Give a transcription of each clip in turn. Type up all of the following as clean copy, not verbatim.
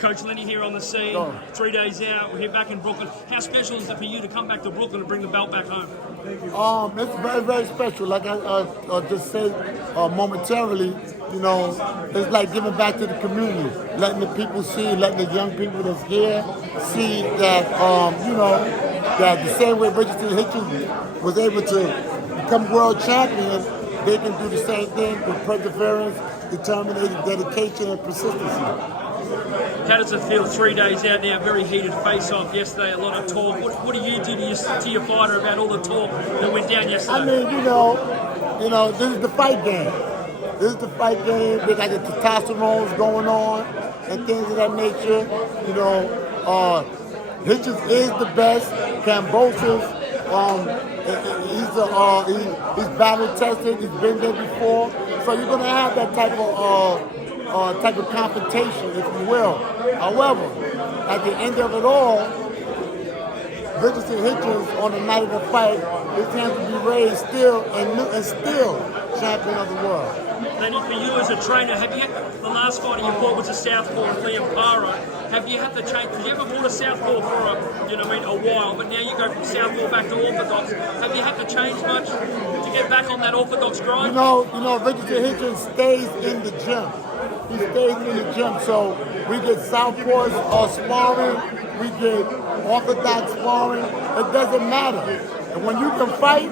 Coach Lenny here on the scene. Oh. 3 days out, we're here back in Brooklyn. How special is it for you to come back to Brooklyn and bring the belt back home? It's very, very special. Like I just said momentarily, you know, it's like giving back to the community, letting the people see, letting the young people that's here see that, you know, that the same way Richardson Hitchins was able to become world champion, they can do the same thing with perseverance, determination, dedication, and persistency. How does it feel 3 days out now? Very heated face-off yesterday, a lot of talk. What do you do to your fighter about all the talk that went down yesterday? I mean, you know, this is the fight game. This is the fight game. They got the testosterone going on and things of that nature. You know, Hitchins is the best. Kambosos, he's battle tested. He's been there before. So you're gonna have that type of confrontation, if you will. However, at the end of it all, Richardson Hitchins on the night of the fight, his hands will be raised still and still champion of the world. Lenny, for you as a trainer, have you had, the last fighter you fought was a southpaw and Liam Paro. Have you had to change? Because you haven't fought a southpaw for a while, but now you go from southpaw back to orthodox. Have you had to change much to get back on that orthodox grind? You know, Richardson Hitchins stays in the gym. He stays in the gym, so we get southpaws sparring, we get orthodox sparring. It doesn't matter. And when you can fight,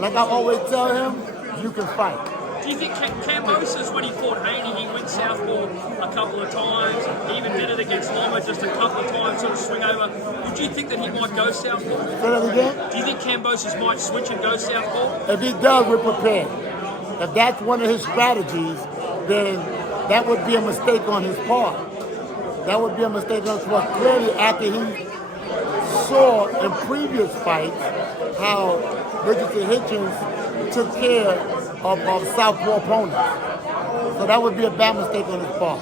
like I always tell him, you can fight. Do you think Kambosos, when he fought Haney, he went southpaw a couple of times? He even did it against Loma just a couple of times, sort of swing over. Would you think that he might go southpaw? Say that again? Do you think Kambosos might switch and go southpaw? If he does, we're prepared. If that's one of his strategies, then that would be a mistake on his part. That would be a mistake on his part. Clearly, after he saw in previous fights how Richardson Hitchins took care of southpaw opponents. So that would be a bad mistake on his part.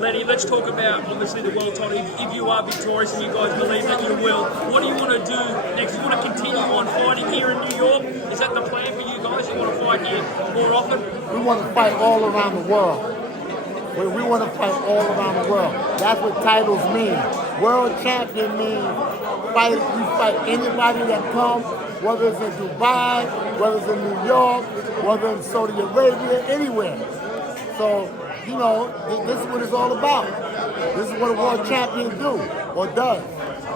Lenny, let's talk about, obviously, the world title. If you are victorious and you guys believe that you will, what do you want to do next? You want to continue on fighting here in New York? Is that the plan for you guys? You want to fight here more often? We want to fight all around the world. We want to fight all around the world. That's what titles mean. World champion means we fight anybody that comes, whether it's in Dubai, whether it's in New York, whether in Saudi Arabia, anywhere. So, you know, this is what it's all about. This is what a world champion do or does.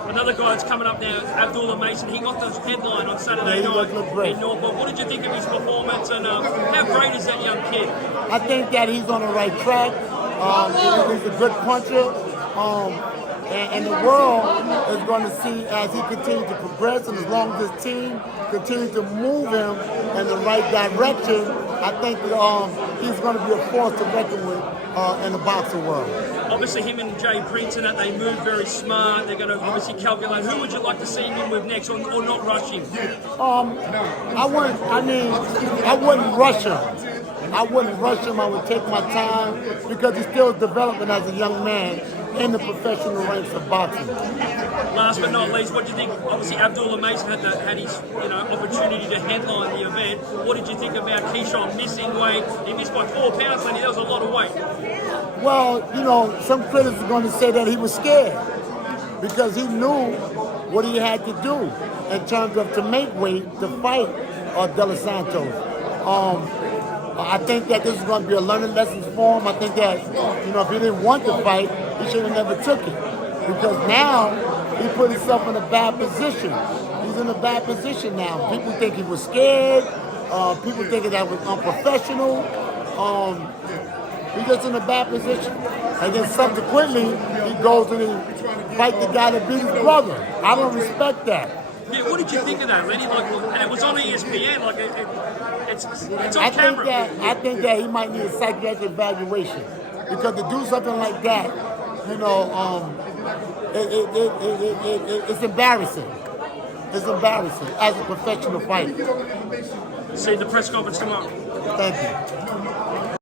Another guy that's coming up now, Abdullah Mason. He got the headline on Saturday night in Norfolk. What did you think of his performance, and how great is that young kid? I think that he's on the right track. He's a good puncher. And the world is going to see as he continues to progress, and as long as his team continues to move him in the right direction, I think that he's going to be a force to reckon with in the boxing world. Obviously, him and Jay Prince and that, they move very smart. They're going to obviously calculate. Who would you like to see him with next, or not rush him? I wouldn't rush him. I wouldn't rush him. I would take my time because he's still developing as a young man in the professional ranks of boxing. Last but not least, what do you think? Obviously, Abdullah Mason had his opportunity to headline the event. What did you think about Keyshawn missing weight? He missed by 4 pounds, Lenny. That was a lot of weight. Well, you know, some critics are going to say that he was scared because he knew what he had to do in terms of to make weight to fight De Los Santos. I think that this is going to be a learning lesson for him. I think that, if he didn't want to fight, he should have never took it. Because now, he put himself in a bad position. He's in a bad position now. People think he was scared. People think that was unprofessional. He's just in a bad position. And then subsequently, he goes and he fights the guy that beat his brother. I don't respect that. Yeah, what did you think of that, Lenny? And it was on ESPN. It's on camera. I think that he might need a psychiatric evaluation because to do something like that, it's embarrassing. It's embarrassing as a professional fighter. See the press conference tomorrow. Thank you.